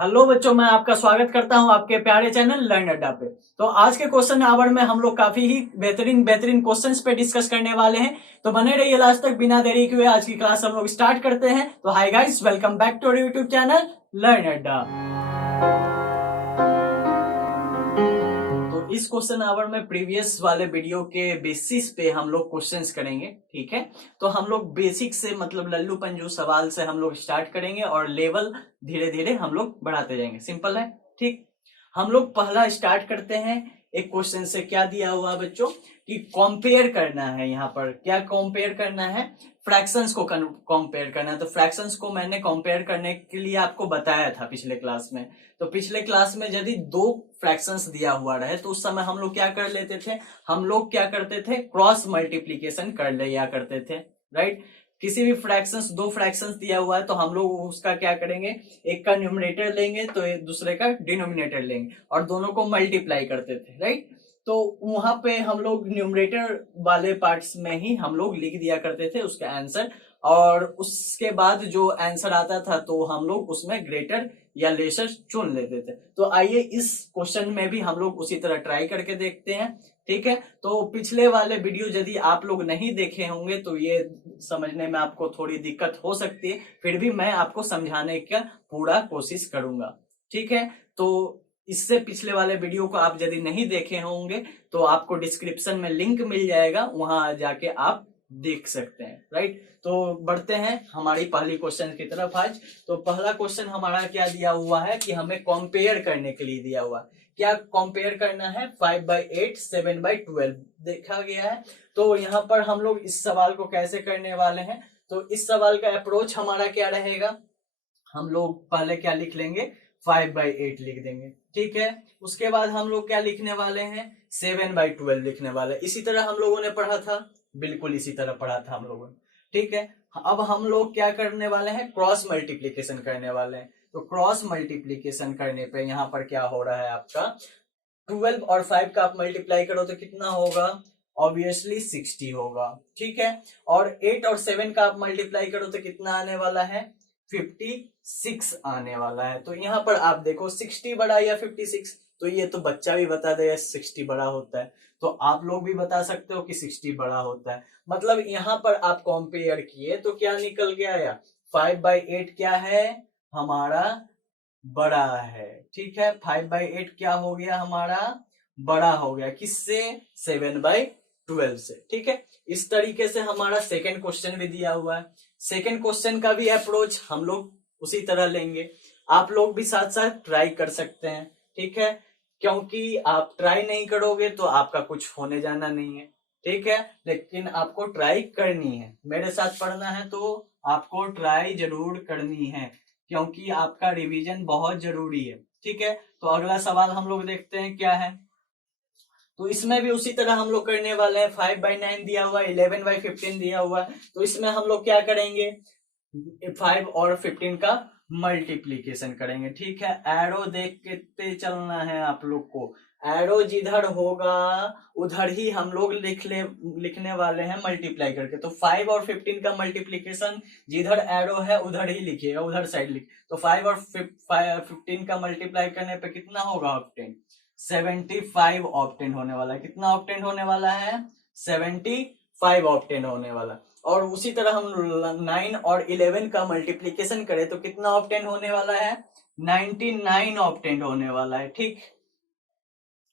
Hello बच्चों, मैं आपका स्वागत करता हूं आपके प्यारे चैनल लर्न अड्डा पे। तो आज के क्वेश्चन आवर में हम लोग काफी ही बेहतरीन बेहतरीन क्वेश्चंस पे डिस्कस करने वाले हैं। तो बने रहिए लास्ट तक। बिना देरी किए आज की क्लास हम लोग स्टार्ट करते हैं। तो hi guys, welcome back to YouTube channel learn Adda. तो इस क्वेश्चन आवर में प्रीवियस वाले वीडियो के बेसिस पे हम लोग क्वेश्चंस करेंगे। ठीक है, तो हम लोग बेसिक से मतलब लल्लू पंजू सवाल से हम लोग स्टार्ट करेंगे और लेवल धीरे धीरे हम लोग बढ़ाते जाएंगे। सिंपल है। ठीक, हम लोग पहला स्टार्ट करते हैं एक क्वेश्चन से। क्या दिया हुआ है बच्चों कि कंपेयर करना है। यहाँ पर क्या कंपेयर करना है? फ्रैक्शंस को कंपेयर करना है। तो फ्रैक्शंस को मैंने कंपेयर करने के लिए आपको बताया था पिछले क्लास में। तो पिछले क्लास में यदि दो फ्रैक्शंस दिया हुआ रहे तो उस समय हम लोग क्या कर लेते थे? हम लोग क्या करते थे? क्रॉस मल्टीप्लीकेशन कर लिया करते थे। राइट, किसी भी फ्रैक्शंस, दो फ्रैक्शंस दिया हुआ है तो हम लोग उसका क्या करेंगे? एक का न्यूमरेटर लेंगे तो एक दूसरे का डिनोमिनेटर लेंगे और दोनों को मल्टीप्लाई करते थे। राइट, तो वहां पे हम लोग न्यूमरेटर वाले पार्ट्स में ही हम लोग लिख दिया करते थे उसका आंसर, और उसके बाद जो आंसर आता था तो हम लोग उसमें ग्रेटर या लेसर चुन लेते थे। तो आइए इस क्वेश्चन में भी हम लोग उसी तरह ट्राई करके देखते हैं। ठीक है, तो पिछले वाले वीडियो यदि आप लोग नहीं देखे होंगे तो ये समझने में आपको थोड़ी दिक्कत हो सकती है, फिर भी मैं आपको समझाने का पूरा कोशिश करूंगा। ठीक है, तो इससे पिछले वाले वीडियो को आप यदि नहीं देखे होंगे तो आपको डिस्क्रिप्शन में लिंक मिल जाएगा, वहां जाके आप देख सकते हैं। राइट, तो बढ़ते हैं हमारी पहली क्वेश्चन की तरफ आज। तो पहला क्वेश्चन हमारा क्या दिया हुआ है कि हमें कंपेयर करने के लिए दिया हुआ है। क्या कंपेयर करना है? 5/8 7/12 देखा गया है। तो यहाँ पर हम लोग इस सवाल को कैसे करने वाले हैं? तो इस सवाल का अप्रोच हमारा क्या रहेगा? हम लोग पहले क्या लिख लेंगे? 5/8 लिख देंगे। ठीक है, उसके बाद हम लोग क्या लिखने वाले हैं? 7/12 लिखने वाले। इसी तरह हम लोगों ने पढ़ा था, बिल्कुल इसी तरह पढ़ा था हम लोगों ने। ठीक है, अब हम लोग क्या करने वाले हैं? क्रॉस मल्टीप्लीकेशन करने वाले हैं। तो क्रॉस मल्टीप्लीकेशन करने पे यहाँ पर क्या हो रहा है आपका? 12 और 5 का आप मल्टीप्लाई करो तो कितना होगा? ऑब्वियसली 60 होगा। ठीक है, और 8 और 7 का आप मल्टीप्लाई करो तो कितना आने वाला है? 56 आने वाला है। तो यहाँ पर आप देखो 60 बड़ा या 56, तो ये तो बच्चा भी बता देगा 60 बड़ा होता है, तो आप लोग भी बता सकते हो कि 60 बड़ा होता है। मतलब यहाँ पर आप कंपेयर किए तो क्या निकल गया? या 5/8 क्या है? हमारा बड़ा है। ठीक है, 5/8 क्या हो गया? हमारा बड़ा हो गया। किससे? 7/12 से। ठीक है, इस तरीके से हमारा सेकंड क्वेश्चन भी दिया हुआ है। सेकंड क्वेश्चन का भी अप्रोच हम लोग उसी तरह लेंगे। आप लोग भी साथ साथ ट्राई कर सकते हैं। ठीक है, क्योंकि आप ट्राई नहीं करोगे तो आपका कुछ होने जाना नहीं है। ठीक है, लेकिन आपको ट्राई करनी है। मेरे साथ पढ़ना है तो आपको ट्राई जरूर करनी है, क्योंकि आपका रिवीजन बहुत जरूरी है। ठीक है, तो अगला सवाल हम लोग देखते हैं क्या है। तो इसमें भी उसी तरह हम लोग करने वाले हैं। 5/9 दिया हुआ है, 11/15 दिया हुआ है, तो इसमें हम लोग क्या करेंगे? 5 और 15 का मल्टीप्लीकेशन करेंगे। ठीक है, एरो देख के चलना है आप लोग को। एरो जिधर होगा उधर ही हम लोग लिखने वाले हैं मल्टीप्लाई करके। तो 5 और 15 का मल्टीप्लीकेशन जिधर एरो है उधर ही लिखिएगा, उधर साइड लिख। तो 5 और 15 का मल्टीप्लाई करने पे कितना होगा? ऑप्टेन 75 ऑप्टेन होने वाला है। कितना ऑप्टेन होने वाला है? 75 ऑप्टेन होने वाला। और उसी तरह हम 9 और 11 का मल्टीप्लीकेशन करें तो कितना ऑप्टेन होने वाला है? 99 ऑप्टेन होने वाला है। ठीक,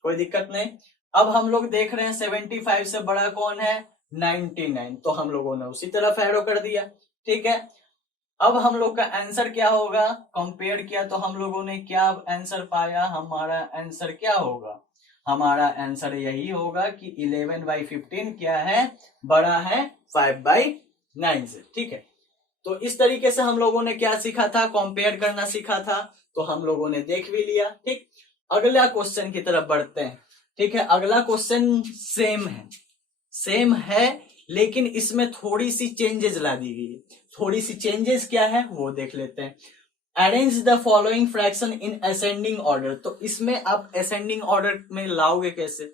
कोई दिक्कत नहीं। अब हम लोग देख रहे हैं 75 से बड़ा कौन है? 99, तो हम लोगों ने उसी तरफ एरो कर दिया। ठीक है, अब हम लोग का आंसर क्या होगा? कंपेयर किया तो हम लोगों ने क्या आंसर पाया? हमारा आंसर क्या होगा? हमारा आंसर यही होगा कि 11/15 क्या है? बड़ा है 5/9 से। ठीक है, तो इस तरीके से हम लोगों ने क्या सीखा था? कंपेयर करना सीखा था। तो हम लोगों ने देख भी लिया। ठीक, अगला क्वेश्चन की तरफ बढ़ते हैं। ठीक है, अगला क्वेश्चन सेम है लेकिन इसमें थोड़ी सी चेंजेस ला दी गई है। थोड़ी सी चेंजेस क्या है वो देख लेते हैं। Arrange the following fraction in ascending order. तो इसमें आप असेंडिंग ऑर्डर में लाओगे कैसे?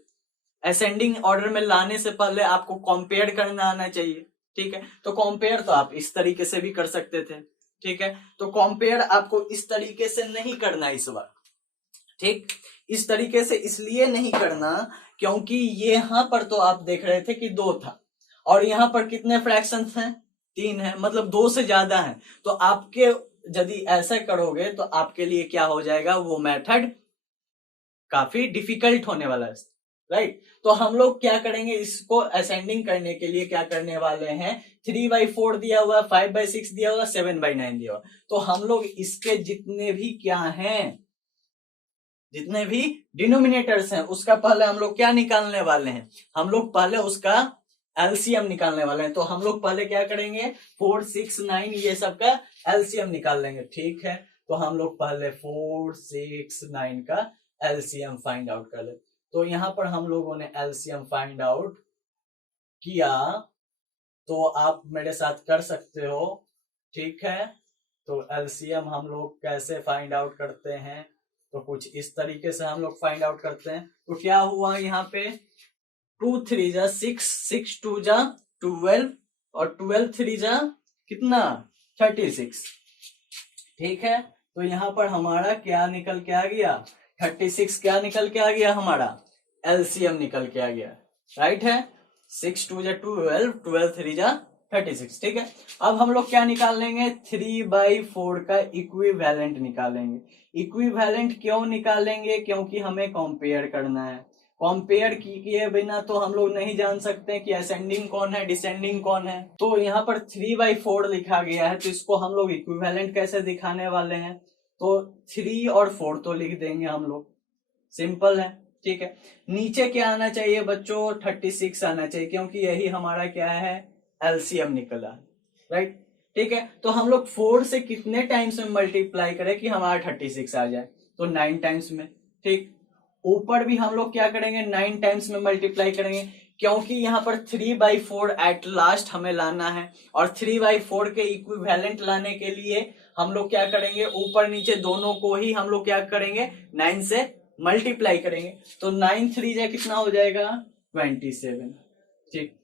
असेंडिंग ऑर्डर में लाने से पहले आपको कंपेयर करना आना चाहिए। ठीक है, तो कंपेयर तो आप इस तरीके से भी कर सकते थे। ठीक है। तो कंपेयर आपको इस तरीके से नहीं करना इस बार, ठीक, इस तरीके से इसलिए नहीं करना क्योंकि ये यहां पर तो आप देख रहे थे कि 2 था और यहां पर कितने फ्रैक्शंस हैं, 3 है, मतलब 2 से ज्यादा है। तो आपके यदि ऐसा करोगे तो आपके लिए क्या हो जाएगा, वो मेथड काफी डिफिकल्ट होने वाला है, राइट। तो हम लोग क्या करेंगे, इसको असेंडिंग करने के लिए क्या करने वाले हैं, 3/4 दिया हुआ, 5/6 दिया हुआ, 7/9 दिया हुआ। तो हम लोग इसके जितने भी क्या हैं, जितने भी डिनोमिनेटर्स हैं, उसका पहले हम लोग क्या निकालने वाले हैं, हम लोग पहले उसका एलसीएम निकालने वाले हैं। तो हम लोग पहले क्या करेंगे, 4, 6, 9 ये सब का एलसीएम निकाल लेंगे, ठीक है। तो हम लोग पहले 4, 6, 9 का एलसीएम फाइंड आउट कर ले। तो यहां पर हम लोगों ने एलसीएम फाइंड आउट किया, तो आप मेरे साथ कर सकते हो, ठीक है। तो एलसीएम हम लोग कैसे फाइंड आउट करते हैं, तो कुछ इस तरीके से हम लोग फाइंड आउट करते हैं। तो क्या हुआ यहाँ पे, 2 3 जा 6, 6 2 जा 12 और 12 3 जा कितना 36, ठीक है। तो यहाँ पर हमारा क्या निकल के आ गया, 36 क्या निकल के आ गया, हमारा एलसीएम निकल के आ गया, राइट है। 6 2 जा 12, 12 3 जा 36, ठीक है। अब हम लोग क्या निकाल लेंगे, 3/4 का इक्विवेलेंट निकालेंगे। इक्विवेलेंट क्यों निकालेंगे, क्योंकि हमें कंपेयर करना है। कंपेयर किए बिना तो हम लोग नहीं जान सकते कि असेंडिंग कौन है, डिसेंडिंग कौन है। तो यहाँ पर 3/4 लिखा गया है, तो इसको हम लोग इक्विवेलेंट कैसे दिखाने वाले हैं, तो 3 और 4 तो लिख देंगे हम लोग, सिंपल है, ठीक है। नीचे क्या आना चाहिए बच्चों, 36 आना चाहिए, क्योंकि यही हमारा क्या है, एलसीएम निकला, राइट, ठीक है। तो हम लोग 4 से कितने टाइम्स में मल्टीप्लाई करें कि हमारा 36 आ जाए, तो 9 टाइम्स में, ठीक। ऊपर भी हम लोग क्या करेंगे, 9 टाइम्स में मल्टीप्लाई करेंगे, क्योंकि यहाँ पर 3/4 एट लास्ट हमें लाना है, और 3/4 के इक्विवेलेंट लाने के लिए हम लोग क्या करेंगे, ऊपर नीचे दोनों को ही हम लोग क्या करेंगे, 9 से मल्टीप्लाई करेंगे। तो 9 3 जा कितना हो जाएगा, 27, ठीक।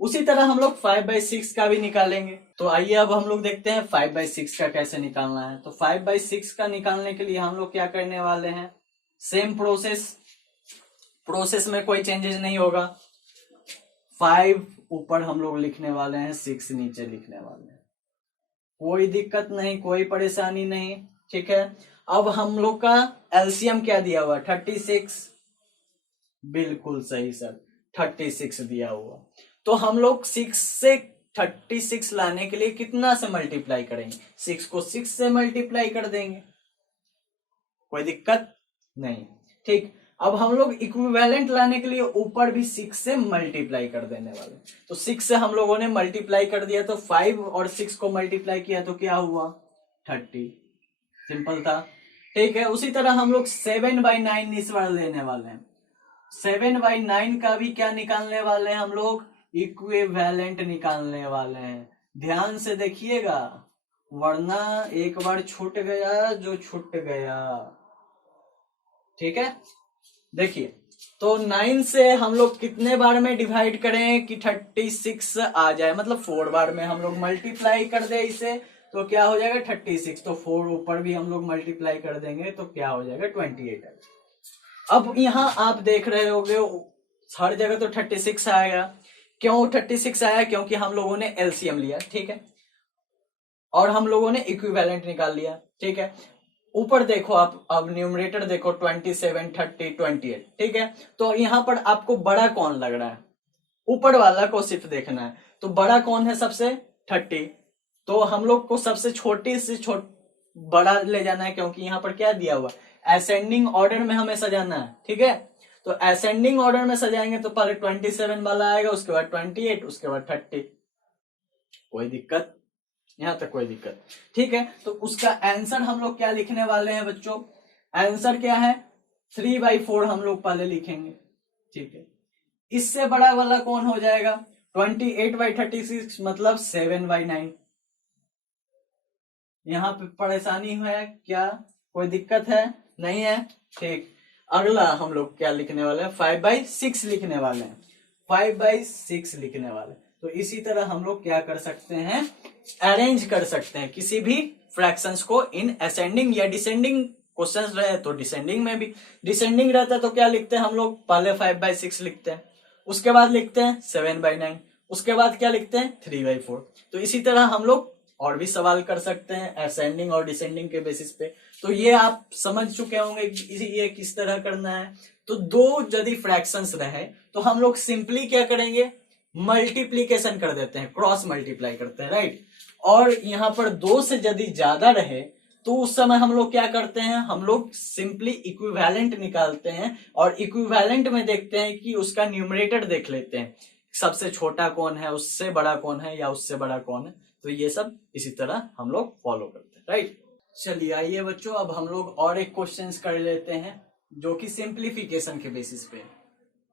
उसी तरह हम लोग 5/6 का भी निकालेंगे। तो आइए अब हम लोग देखते हैं 5/6 का कैसे निकालना है। तो 5/6 का निकालने के लिए हम लोग क्या करने वाले हैं, सेम प्रोसेस में कोई चेंजेस नहीं होगा। 5 ऊपर हम लोग लिखने वाले हैं, 6 नीचे लिखने वाले हैं, कोई दिक्कत नहीं, कोई परेशानी नहीं, ठीक है। अब हम लोग का एलसीएम क्या दिया हुआ, 36, बिल्कुल सही सर, 36 दिया हुआ। तो हम लोग 6 से 36 लाने के लिए कितना से मल्टीप्लाई करेंगे, 6 को 6 से मल्टीप्लाई कर देंगे, कोई दिक्कत नहीं, ठीक। अब हम लोग इक्विवेलेंट लाने के लिए ऊपर भी 6 से मल्टीप्लाई कर देने वाले। तो 6 से हम लोगों ने मल्टीप्लाई कर दिया, तो 5 और 6 को मल्टीप्लाई किया तो क्या हुआ, 30, सिंपल था, ठीक है। उसी तरह हम लोग 7/9 इस बार लेने वाले हैं। 7/9 का भी क्या निकालने वाले हैं हम लोग, इक्विवेलेंट निकालने वाले हैं। ध्यान से देखिएगा, वरना एक बार छूट गया जो छूट गया, ठीक है। देखिए, तो 9 से हम लोग कितने बार में डिवाइड करें कि 36 आ जाए, मतलब 4 बार में हम लोग मल्टीप्लाई कर दे इसे, तो क्या हो जाएगा 36। तो 4 ऊपर भी हम लोग मल्टीप्लाई कर देंगे तो क्या हो जाएगा 28। अब यहां आप देख रहे होगे हर जगह तो 36 आएगा। क्यों 36 आया, क्योंकि हम लोगों ने एलसीएम लिया, ठीक है, और हम लोगों ने इक्विवेलेंट निकाल लिया, ठीक है। ऊपर देखो आप, अब न्यूमरेटर देखो, 27, 30, 28, ठीक है। तो यहां पर आपको बड़ा कौन लग रहा है, ऊपर वाला को सिर्फ देखना है। तो बड़ा कौन है सबसे, 30। तो हम लोग को सबसे छोटी से बड़ा ले जाना है, क्योंकि यहाँ पर क्या दिया हुआ, असेंडिंग ऑर्डर में हमें सजाना है, ठीक है। तो असेंडिंग ऑर्डर में सजाएंगे तो पहले 27 वाला आएगा, उसके बाद 28, उसके बाद 30, कोई दिक्कत, यहां तक कोई दिक्कत, ठीक है। तो उसका आंसर हम लोग क्या लिखने वाले हैं बच्चों, आंसर क्या है, 3/4 हम लोग पहले लिखेंगे, ठीक है। इससे बड़ा वाला कौन हो जाएगा, 28/36 मतलब 7/9। यहां पे परेशानी है क्या, कोई दिक्कत है, नहीं है, ठीक। अगला हम लोग क्या लिखने वाले हैं, 5/6 लिखने वाले हैं, 5/6 लिखने वाले। तो इसी तरह हम लोग क्या कर सकते हैं, अरेंज कर सकते हैं किसी भी फ्रैक्शंस को इन असेंडिंग या डिसेंडिंग क्वेश्चंस रहे तो डिसेंडिंग में भी। डिसेंडिंग रहता है तो क्या लिखते हैं हम लोग, पहले 5/6 लिखते हैं, उसके बाद लिखते हैं 7/9, उसके बाद क्या लिखते हैं 3/4। तो इसी तरह हम लोग और भी सवाल कर सकते हैं असेंडिंग और डिसेंडिंग के बेसिस पे। तो ये आप समझ चुके होंगे ये किस तरह करना है। तो दो यदि फ्रैक्शंस रहे तो हम लोग सिंपली क्या करेंगे, मल्टीप्लीकेशन कर देते हैं, क्रॉस मल्टीप्लाई करते हैं, राइट। और यहाँ पर दो से यदि ज्यादा रहे तो उस समय हम लोग क्या करते हैं, हम लोग सिंपली इक्विवेलेंट निकालते हैं और इक्विवेलेंट में देखते हैं कि उसका न्यूमरेटर देख लेते हैं, सबसे छोटा कौन है, उससे बड़ा कौन है या उससे बड़ा कौन है। तो ये सब इसी तरह हम लोग फॉलो करते हैं, राइट। चलिए आइए बच्चों, अब हम लोग और एक क्वेश्चन कर लेते हैं जो कि सिंप्लीफिकेशन के बेसिस पे है,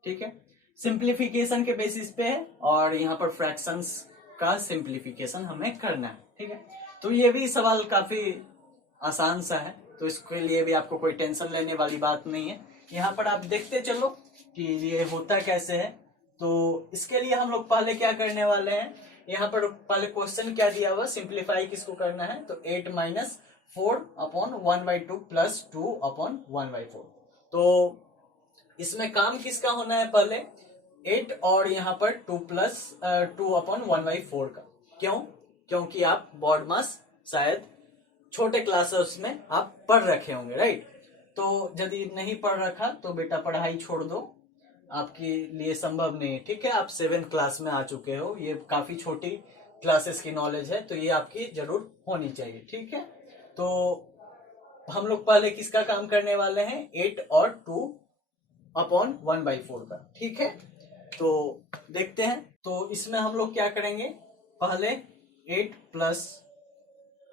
ठीक है। सिंप्लीफिकेशन के बेसिस पे है और यहाँ पर फ्रैक्शंस का सिंप्लीफिकेशन हमें करना है, ठीक है। तो ये भी सवाल काफी आसान सा है, तो इसके लिए भी आपको कोई टेंशन लेने वाली बात नहीं है। यहाँ पर आप देखते चलो कि ये होता कैसे है। तो इसके लिए हम लोग पहले क्या करने वाले हैं, यहाँ पर पहले क्वेश्चन क्या दिया हुआ, सिंप्लीफाई किसको करना है, तो 8 - 4/1/2 + 2/1/4। तो इसमें काम किसका होना है, पहले 8 और यहाँ पर 2/1/4 का। क्यों, क्योंकि आप बोर्ड मास शायद छोटे क्लासेस में आप पढ़ रखे होंगे, राइट। तो यदि नहीं पढ़ रखा तो बेटा पढ़ाई छोड़ दो, आपके लिए संभव नहीं है, ठीक है। आप 7th क्लास में आ चुके हो, ये काफी छोटी क्लासेस की नॉलेज है, तो ये आपकी जरूर होनी चाहिए, ठीक है। तो हम लोग पहले किसका काम करने वाले हैं, 8 और 2/1/4 का, ठीक है। तो देखते हैं, तो इसमें हम लोग क्या करेंगे, पहले 8 +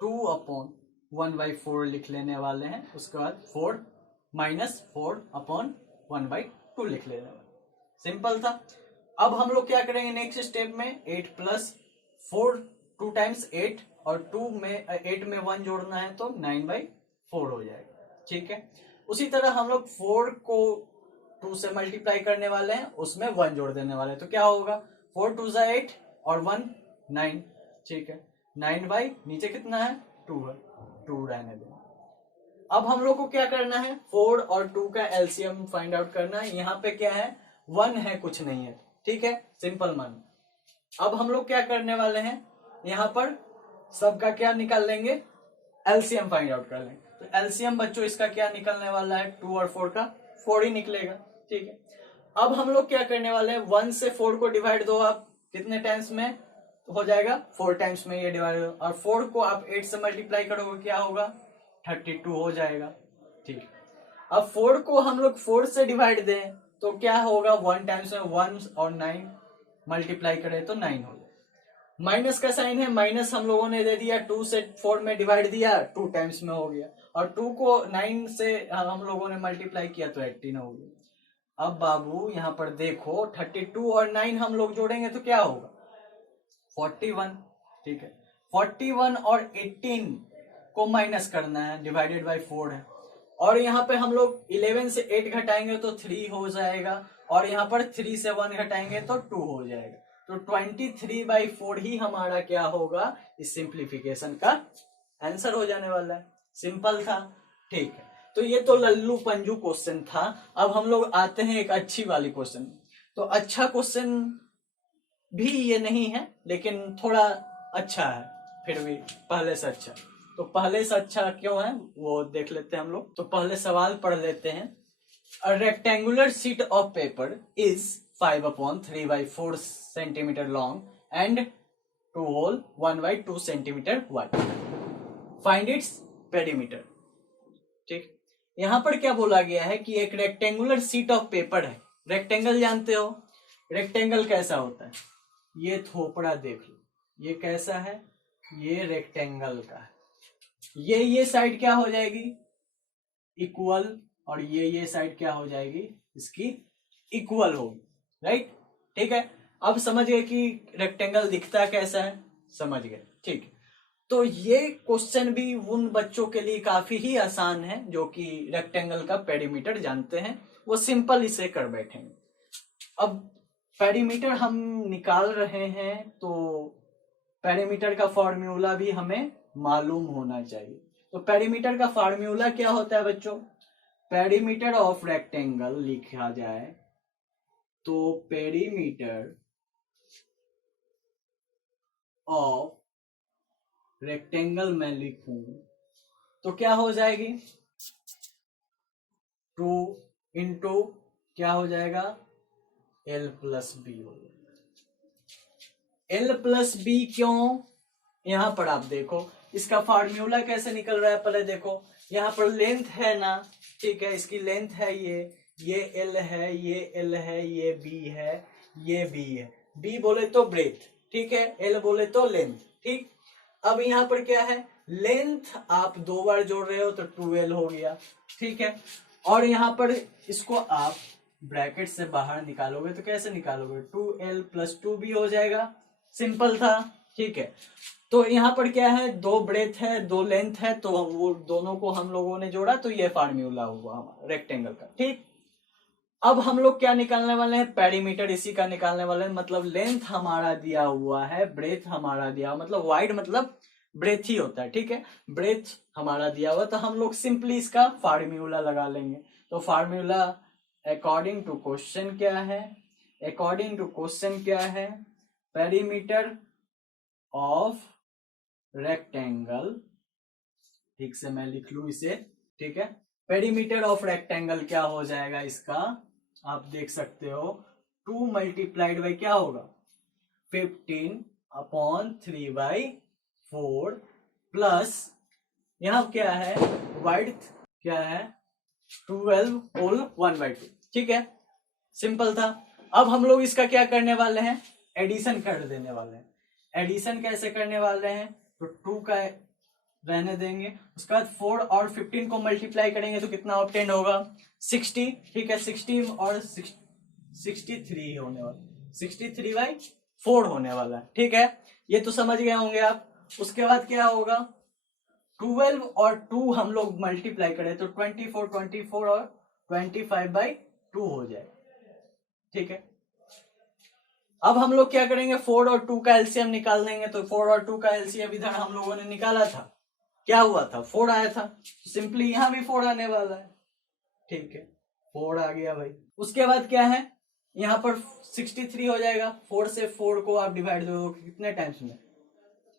2/1/4 लिख लेने वाले हैं, उसके बाद 4 - 4/1/2 लिख लेने वाले, सिंपल था। अब हम लोग क्या करेंगे नेक्स्ट स्टेप में, 8 + 4 2 टाइम्स 8 और 8 में 1 जोड़ना है तो 9/4 हो जाएगा, ठीक है। उसी तरह हम लोग 4 को 2 से मल्टीप्लाई करने वाले हैं, उसमें 1 जोड़ देने वाले हैं, तो क्या होगा, 4 2 = 8 और 1 9, ठीक है। 9 नीचे कितना है 2 है, 2 रहने देना। अब हम लोग को क्या करना है, 4 और 2 का एलसीएम फाइंड आउट करना है। यहाँ पे क्या है, 1 है, कुछ नहीं है, ठीक है, सिंपल मान। अब हम लोग क्या करने वाले हैं, यहाँ पर सबका क्या निकाल लेंगे, एलसीएम फाइंड आउट कर लेंगे। तो एलसीएम बच्चों इसका क्या निकलने वाला है, 2 और 4 का 4 ही निकलेगा, ठीक है। अब हम लोग क्या करने वाले हैं, 1 से 4 को डिवाइड दो आप, कितने टाइम्स में हो जाएगा, 4 टाइम्स में ये डिवाइड हो, और 4 को आप 8 से मल्टीप्लाई करोगे क्या होगा, 32 हो जाएगा, ठीक। अब 4 को हम लोग 4 से डिवाइड दें तो क्या होगा, 1 टाइम्स में 1 और 9 मल्टीप्लाई करें तो 9 हो जाएगा। माइनस का साइन है, माइनस हम लोगों ने दे दिया, 2 से 4 में डिवाइड दिया, 2 टाइम्स में हो गया, और 2 को 9 से हम लोगों ने मल्टीप्लाई किया तो 18 हो गया। अब बाबू यहाँ पर देखो, 32 और 9 हम लोग जोड़ेंगे तो क्या होगा, 41, ठीक है। 41 और 18 को माइनस करना है, डिवाइडेड बाय 4 है, और यहाँ पे हम लोग 11 से 8 घटाएंगे तो 3 हो जाएगा, और यहाँ पर 3 से 1 घटाएंगे तो 2 हो जाएगा। तो 23/4 ही हमारा क्या होगा, इस सिंप्लीफिकेशन का आंसर हो जाने वाला है, सिंपल था, ठीक है। तो ये तो लल्लू पंजू क्वेश्चन था। अब हम लोग आते हैं एक अच्छी वाली क्वेश्चन। तो अच्छा क्वेश्चन भी ये नहीं है, लेकिन थोड़ा अच्छा है, फिर भी पहले से अच्छा। तो पहले से अच्छा क्यों है वो देख लेते हैं हम लोग। तो पहले सवाल पढ़ लेते हैं। A rectangular sheet of paper is 5/3/4 centimeter long and 2 whole 1/2 centimeter wide. Find its perimeter. ठीक, यहां पर क्या बोला गया है कि एक रेक्टेंगुलर शीट ऑफ पेपर है। रेक्टेंगल जानते हो, रेक्टेंगल कैसा होता है, ये थोपड़ा देख लो, ये कैसा है, ये रेक्टेंगल का है। ये साइड क्या हो जाएगी, इक्वल, और ये साइड क्या हो जाएगी, इसकी इक्वल होगी, राइट, ठीक है। अब समझ गए कि रेक्टेंगल दिखता कैसा है, समझ गए, ठीक। तो ये क्वेश्चन भी उन बच्चों के लिए काफी ही आसान है जो कि रेक्टेंगल का पेरीमीटर जानते हैं, वो सिंपल इसे कर बैठेंगे। अब पेरीमीटर हम निकाल रहे हैं, तो पेरीमीटर का फॉर्मूला भी हमें मालूम होना चाहिए। तो पेरीमीटर का फार्मूला क्या होता है बच्चों? पेरीमीटर ऑफ रेक्टेंगल लिखा जाए तो पेरीमीटर ऑफ रेक्टेंगल में लिखूं तो क्या हो जाएगी? 2 इंटू क्या हो जाएगा? L प्लस बी हो जाएगा। L प्लस बी क्यों? यहां पर आप देखो इसका फार्मूला कैसे निकल रहा है, पहले देखो यहाँ पर लेंथ है ना, ठीक है, इसकी लेंथ है ये L है, ये L है, ये B है, ये B है। B बोले तो ब्रेथ, ठीक है, L बोले तो लेंथ, ठीक। अब यहाँ पर क्या है? लेंथ आप 2 बार जोड़ रहे हो तो 2L हो गया, ठीक है। और यहाँ पर इसको आप ब्रैकेट से बाहर निकालोगे तो कैसे निकालोगे? 2L प्लस 2B हो जाएगा। सिंपल था, ठीक है। तो यहाँ पर क्या है? 2 ब्रेथ है, 2 लेंथ है, तो वो दोनों को हम लोगों ने जोड़ा तो ये फार्मूला हुआ हमारा रेक्टेंगल का, ठीक। अब हम लोग क्या निकालने वाले हैं? पेरीमीटर इसी का निकालने वाले हैं। मतलब लेंथ हमारा दिया हुआ है, ब्रेथ हमारा दिया हुआ, मतलब वाइड मतलब ब्रेथ ही होता है, ठीक है। ब्रेथ हमारा दिया हुआ तो हम लोग सिंपली इसका फार्मूला लगा लेंगे। तो फार्मूला अकॉर्डिंग टू क्वेश्चन क्या है? अकॉर्डिंग टू क्वेश्चन क्या है? पेरीमीटर ऑफ रेक्टेंगल, ठीक से मैं लिख लू इसे, ठीक है। पेरीमीटर ऑफ रेक्टेंगल क्या हो जाएगा इसका? आप देख सकते हो 2 मल्टीप्लाइड बाई क्या होगा? 15/3/4 प्लस यहां क्या है? वाइड्थ क्या है? 12 होल 1/2, ठीक है। सिंपल था। अब हम लोग इसका क्या करने वाले हैं? एडिशन कर देने वाले हैं। एडिशन कैसे करने वाले हैं? तो 2 का रहने देंगे, उसके बाद 4 और 15 को मल्टीप्लाई करेंगे तो कितना ऑब्टेन होगा? 60, ठीक है। 60 और 63 होने वाला, 63/4 होने वाला है, ठीक है। ये तो समझ गए होंगे आप। उसके बाद क्या होगा? 12 और 2 हम लोग मल्टीप्लाई करें तो 24 और 25/2 हो जाए, ठीक है। अब हम लोग क्या करेंगे? 4 और 2 का एलसीएम निकाल देंगे। तो 4 और 2 का एलसीएम इधर हम लोगों ने निकाला था, क्या हुआ था? 4 आया था। सिंपली यहां भी 4 आने वाला है, ठीक है। 4 आ गया भाई। उसके बाद क्या है? यहाँ पर 63 हो जाएगा। 4 से 4 को आप डिवाइड दोगे कितने टाइम्स में?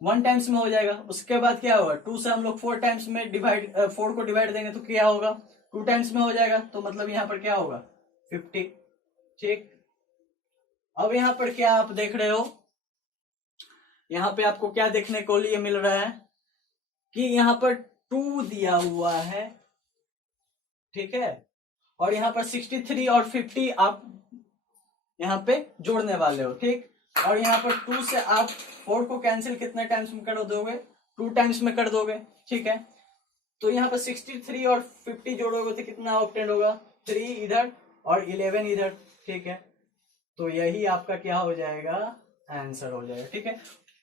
1 टाइम्स में हो जाएगा। उसके बाद क्या होगा? 2 से हम लोग 4 टाइम्स में 4 को डिवाइड देंगे तो क्या होगा? 2 टाइम्स में हो जाएगा। तो मतलब यहाँ पर क्या होगा? 50, ठीक। अब यहाँ पर क्या आप देख रहे हो? यहाँ पे आपको क्या देखने को लिए मिल रहा है कि यहाँ पर 2 दिया हुआ है, ठीक है। और यहाँ पर 63 और 50 आप यहाँ पे जोड़ने वाले हो, ठीक। और यहाँ पर 2 से आप 4 को कैंसिल कितने टाइम्स में कर दोगे? 2 टाइम्स में कर दोगे, ठीक है। तो यहाँ पर 63 और 50 जोड़ोगे तो कितना ऑब्टेन होगा? 3 इधर और 11 इधर, ठीक है। तो यही आपका क्या हो जाएगा? आंसर हो जाएगा, ठीक है।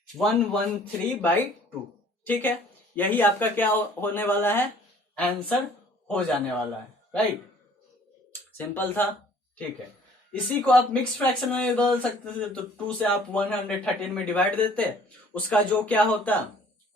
113/2, ठीक है। यही आपका क्या होने वाला है? आंसर हो जाने वाला है, राइट। सिंपल था, ठीक है। इसी को आप मिक्स फ्रैक्शन में भी बदल सकते थे। तो 2 से आप 113 में डिवाइड देते, उसका जो क्या होता?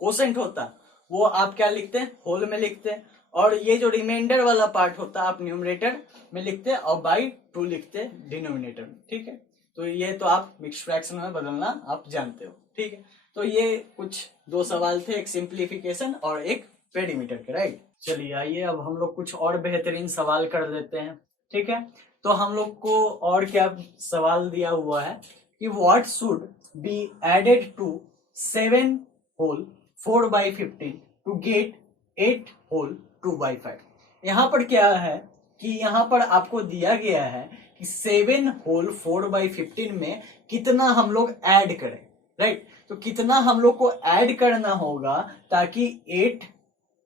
कोसेंट होता, वो आप क्या लिखते? होल में लिखते। और ये जो रिमाइंडर वाला पार्ट होता आप न्यूमरेटर में लिखते और बाई 2 लिखते डिनोमिनेटर में, ठीक है। तो ये तो आप मिक्स फ्रैक्शन में बदलना आप जानते हो, ठीक है। तो ये कुछ 2 सवाल थे, एक सिंप्लीफिकेशन और एक पेरीमीटर के, राइट। चलिए आइए अब हम लोग कुछ और बेहतरीन सवाल कर देते हैं, ठीक है। तो हम लोग को और क्या सवाल दिया हुआ है कि what should be added to 7 whole 4/15 to get 8 whole 2/5। यहाँ पर क्या है कि यहाँ पर आपको दिया गया है कि 7 होल 4/15 में कितना हम लोग ऐड करें, राइट। तो कितना हम लोग को ऐड करना होगा ताकि 8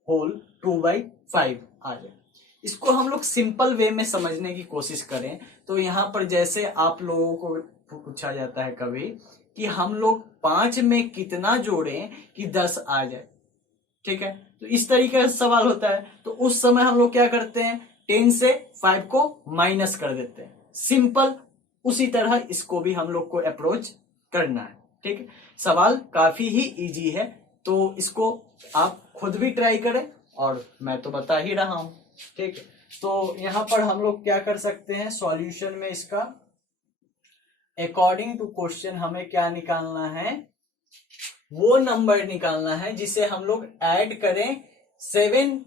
होल 2/5 आ जाए। इसको हम लोग सिंपल वे में समझने की कोशिश करें तो यहाँ पर जैसे आप लोगों को पूछा जाता है कभी कि हम लोग 5 में कितना जोड़ें कि 10 आ जाए, ठीक है। तो इस तरीके का सवाल होता है। तो उस समय हम लोग क्या करते हैं? 10 से 5 को माइनस कर देते हैं, सिंपल। उसी तरह इसको भी हम लोग को अप्रोच करना है, ठीक है। सवाल काफी ही इजी है, तो इसको आप खुद भी ट्राई करें और मैं तो बता ही रहा हूं, ठीक है। तो यहाँ पर हम लोग क्या कर सकते हैं सॉल्यूशन में, इसका अकॉर्डिंग टू क्वेश्चन हमें क्या निकालना है, वो नंबर निकालना है जिसे हम लोग ऐड करें 7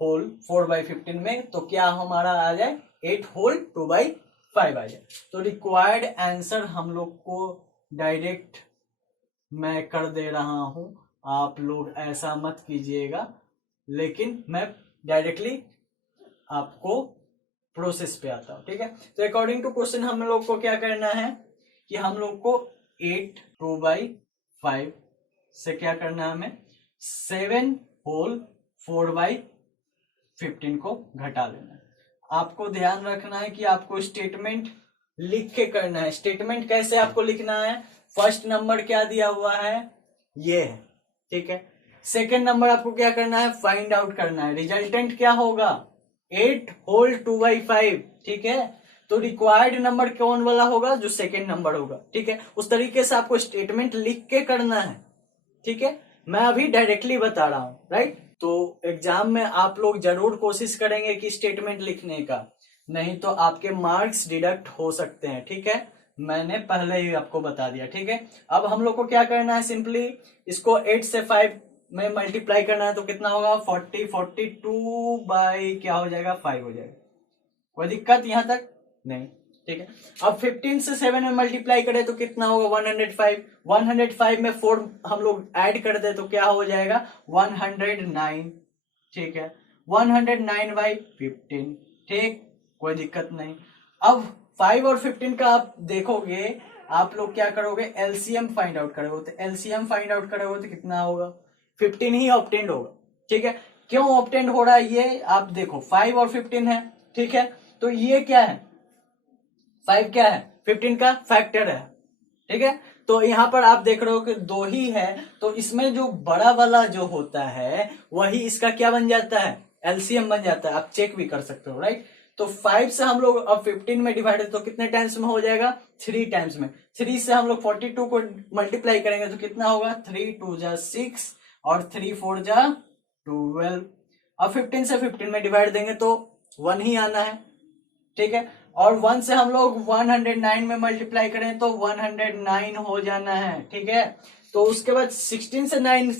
होल 4/15 में, तो क्या हमारा आ जाए 8 होल 2/5 आ जाए। तो रिक्वायर्ड आंसर हम लोग को डायरेक्ट मैं कर दे रहा हूं, आप लोग ऐसा मत कीजिएगा, लेकिन मैं डायरेक्टली आपको प्रोसेस पे आता हूं, ठीक है। तो अकॉर्डिंग टू क्वेश्चन हम लोग को क्या करना है कि हम लोग को 8 2/5 से क्या करना है, हमें 7 होल 4/15 को घटा लेना है। आपको ध्यान रखना है कि आपको स्टेटमेंट लिख के करना है। स्टेटमेंट कैसे आपको लिखना है, फर्स्ट नंबर क्या दिया हुआ है, ये है, ठीक है। सेकेंड नंबर आपको क्या करना है, फाइंड आउट करना है, रिजल्टेंट क्या होगा 8 होल 2/5, ठीक है। तो रिक्वायर्ड नंबर कौन वाला होगा, जो सेकेंड नंबर होगा, ठीक है। उस तरीके से आपको स्टेटमेंट लिख के करना है, ठीक है। मैं अभी डायरेक्टली बता रहा हूं, राइट। तो एग्जाम में आप लोग जरूर कोशिश करेंगे कि स्टेटमेंट लिखने का, नहीं तो आपके मार्क्स डिडक्ट हो सकते हैं, ठीक है। मैंने पहले ही आपको बता दिया, ठीक है। अब हम लोग को क्या करना है, सिंपली इसको 8 से 5 में मल्टीप्लाई करना है, तो कितना होगा 42 बाई क्या हो जाएगा 5 हो जाएगा। कोई दिक्कत यहां तक नहीं, ठीक है। अब 15 से 7 में मल्टीप्लाई करें तो कितना होगा 105। 105 में 4 हम लोग ऐड कर दे तो क्या हो जाएगा 109, ठीक है। 109/15, ठीक, कोई दिक्कत नहीं। अब 5 और 15 का आप देखोगे, आप लोग क्या करोगे एलसीएम फाइंड आउट करोगे, तो एलसीएम फाइंड आउट करोगे तो कितना होगा 15 ही ऑब्टेंड होगा, ठीक है। क्यों ऑब्टेंड हो रहा है ये आप देखो, 5 और 15 है, ठीक है। तो ये क्या है 5 क्या है 15 का फैक्टर है, ठीक है। तो यहां पर आप देख रहे हो कि 2 ही है, तो इसमें जो बड़ा वाला जो होता है वही इसका क्या बन जाता है एलसीएम बन जाता है, आप चेक भी कर सकते हो, राइट। तो 5 से हम लोग अब 15 में डिवाइडेड तो कितने टाइम्स में हो जाएगा 3 टाइम्स में। 3 से हम लोग 42 को मल्टीप्लाई करेंगे तो कितना होगा 3 2 जा 6 और 3 4 जा 12। अब 15 से 15 में डिवाइड देंगे तो 1 ही आना है, ठीक है। और 1 से हम लोग 109 में मल्टीप्लाई करें तो 109 हो जाना है, ठीक है। तो उसके बाद 16 से 9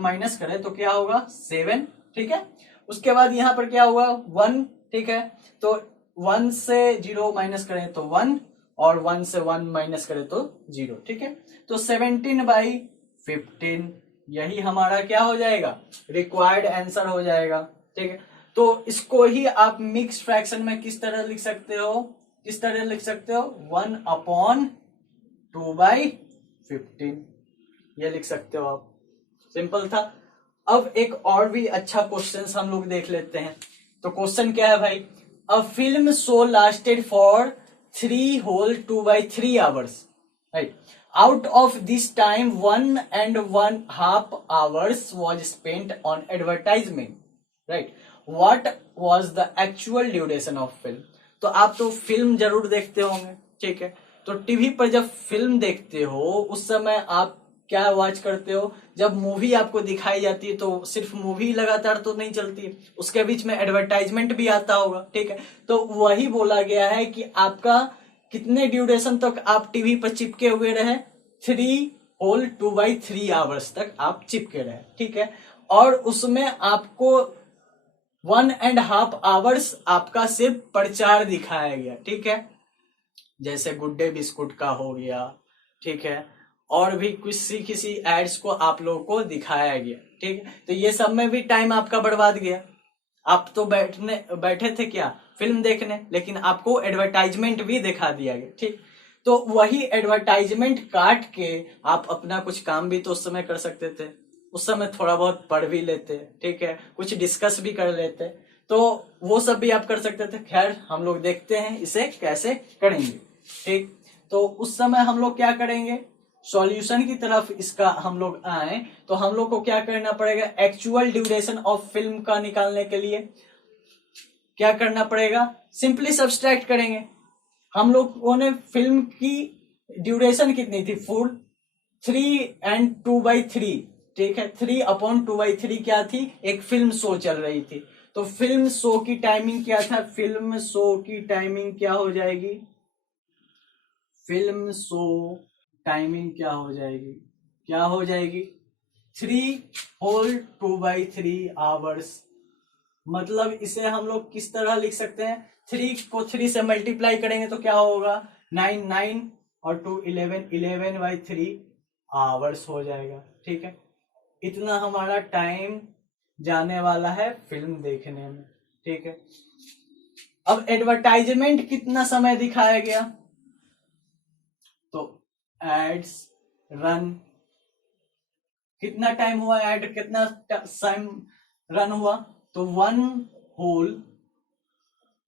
माइनस करें तो क्या होगा 7, ठीक है। उसके बाद यहाँ पर क्या होगा 1, ठीक है। तो 1 से 0 माइनस करें तो 1 और 1 से 1 माइनस करें तो 0, ठीक है। तो 17/15 यही हमारा क्या हो जाएगा रिक्वायर्ड आंसर हो जाएगा, ठीक है। तो इसको ही आप मिक्स फ्रैक्शन में किस तरह लिख सकते हो, 1/2/15 ये लिख सकते हो आप, सिंपल था। अब एक और भी अच्छा क्वेश्चन हम लोग देख लेते हैं। तो क्वेश्चन क्या है भाई, a film show lasted for 3 whole 2/3 hours, right. Out of this time 1.5 hours was spent on advertisement, right. What was the actual duration of film? तो आप तो फिल्म जरूर देखते होंगे, ठीक है। तो टीवी पर जब फिल्म देखते हो उस समय आप क्या वॉच करते हो, जब मूवी आपको दिखाई जाती है तो सिर्फ मूवी लगातार तो नहीं चलती है, उसके बीच में एडवर्टाइजमेंट भी आता होगा, ठीक है। तो वही बोला गया है कि आपका कितने ड्यूरेशन तक आप टीवी पर चिपके हुए रहे 3 होल 2/3 आवर्स तक आप चिपके रहे, ठीक है। और उसमें आपको 1.5 आवर्स आपका सिर्फ प्रचार दिखाया गया, ठीक है। जैसे गुड डे बिस्कुट का हो गया, ठीक है। और भी किसी एड्स को आप लोगों को दिखाया गया, ठीक है। तो ये सब में भी टाइम आपका बर्बाद गया। आप तो बैठे थे क्या फिल्म देखने, लेकिन आपको एडवर्टाइजमेंट भी दिखा दिया गया, ठीक। तो वही एडवर्टाइजमेंट काट के आप अपना कुछ काम भी तो उस समय कर सकते थे, उस समय थोड़ा बहुत पढ़ भी लेते, ठीक है, कुछ डिस्कस भी कर लेते, तो वो सब भी आप कर सकते थे। खैर हम लोग देखते हैं इसे कैसे करेंगे, ठीक। तो उस समय हम लोग क्या करेंगे, सॉल्यूशन की तरफ इसका हम लोग आए तो हम लोग को क्या करना पड़ेगा, एक्चुअल ड्यूरेशन ऑफ फिल्म का निकालने के लिए क्या करना पड़ेगा, सिंपली सब्सट्रैक्ट करेंगे। हम लोगों ने फिल्म की ड्यूरेशन कितनी थी 4, 3 and 2/3, ठीक है, 3/2/3 क्या थी, एक फिल्म शो चल रही थी। तो फिल्म शो की टाइमिंग क्या था, फिल्म शो की टाइमिंग क्या हो जाएगी, फिल्म शो टाइमिंग क्या हो जाएगी, क्या हो जाएगी, 3/2/3 आवर्स। मतलब इसे हम लोग किस तरह लिख सकते हैं, 3 को 3 से मल्टीप्लाई करेंगे तो क्या होगा, 9 9 और 2 11, 11/3 आवर्स हो जाएगा। ठीक है, इतना हमारा टाइम जाने वाला है फिल्म देखने में। ठीक है, अब एडवर्टाइजमेंट कितना समय दिखाया गया, तो एड्स रन, कितना टाइम हुआ, एड कितना टाइम रन हुआ, तो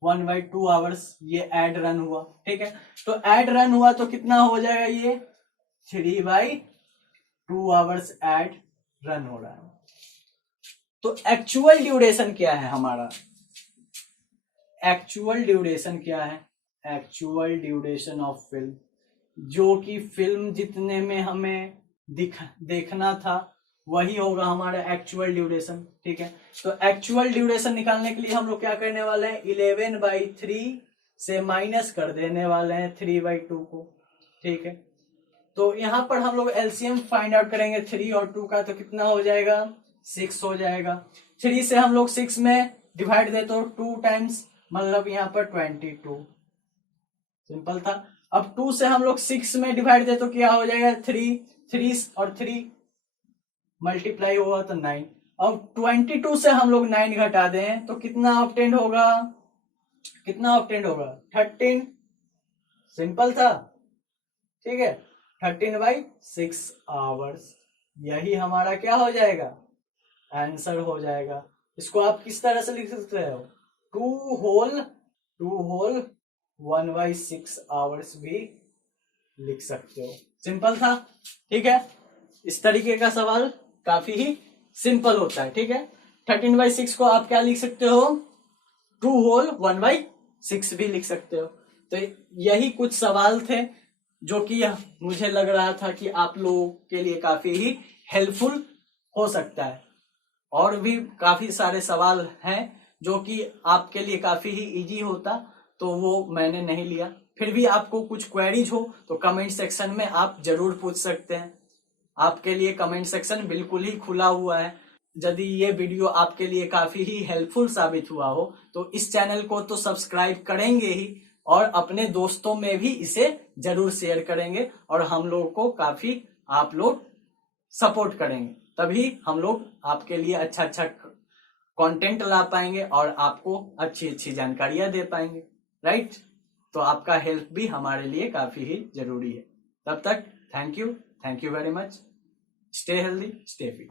1/2 आवर्स ये एड रन हुआ। ठीक है, तो एड रन हुआ तो कितना हो जाएगा, ये 3/2 आवर्स एड रन हो रहा है। तो एक्चुअल ड्यूरेशन क्या है हमारा, एक्चुअल ड्यूरेशन क्या है, एक्चुअल ड्यूरेशन ऑफ फिल्म, जो कि फिल्म जितने में हमें देखना था वही होगा हमारा एक्चुअल ड्यूरेशन। ठीक है, तो एक्चुअल ड्यूरेशन निकालने के लिए हम लोग क्या करने वाले हैं, 11/3 से माइनस कर देने वाले हैं 3/2 को। ठीक है, तो यहां पर हम लोग एलसीएम फाइंड आउट करेंगे 3 और 2 का, तो कितना हो जाएगा, 6 हो जाएगा। 3 से हम लोग 6 में डिवाइड दे तो 2 टाइम्स, मतलब यहाँ पर 22, सिंपल था। अब 2 से हम लोग 6 में डिवाइड दे तो क्या हो जाएगा, 3 3 और 3 मल्टीप्लाई होगा तो 9। अब 22 से हम लोग 9 घटा दें तो कितना ऑब्टेंड होगा, कितना ऑब्टेंड होगा, 13, सिंपल था। ठीक है, 13/6 आवर्स, यही हमारा क्या हो जाएगा, आंसर हो जाएगा। इसको आप किस तरह से लिख सकते हो, 2 होल 1/6 आवर्स भी लिख सकते हो, सिंपल था। ठीक है, इस तरीके का सवाल काफी ही सिंपल होता है। ठीक है, 13/6 को आप क्या लिख सकते हो, 2 होल 1/6 भी लिख सकते हो। तो यही कुछ सवाल थे जो कि मुझे लग रहा था कि आप लोगों के लिए काफी ही हेल्पफुल हो सकता है। और भी काफी सारे सवाल हैं जो कि आपके लिए काफी ही इजी होता, तो वो मैंने नहीं लिया। फिर भी आपको कुछ क्वेरीज हो तो कमेंट सेक्शन में आप जरूर पूछ सकते हैं, आपके लिए कमेंट सेक्शन बिल्कुल ही खुला हुआ है। यदि ये वीडियो आपके लिए काफी ही हेल्पफुल साबित हुआ हो तो इस चैनल को तो सब्सक्राइब करेंगे ही, और अपने दोस्तों में भी इसे जरूर शेयर करेंगे, और हम लोग को काफी आप लोग सपोर्ट करेंगे, तभी हम लोग आपके लिए अच्छा अच्छा कंटेंट ला पाएंगे और आपको अच्छी अच्छी जानकारियां दे पाएंगे। राइट, तो आपका हेल्प भी हमारे लिए काफी ही जरूरी है। तब तक thank you very much, stay healthy, stay fit.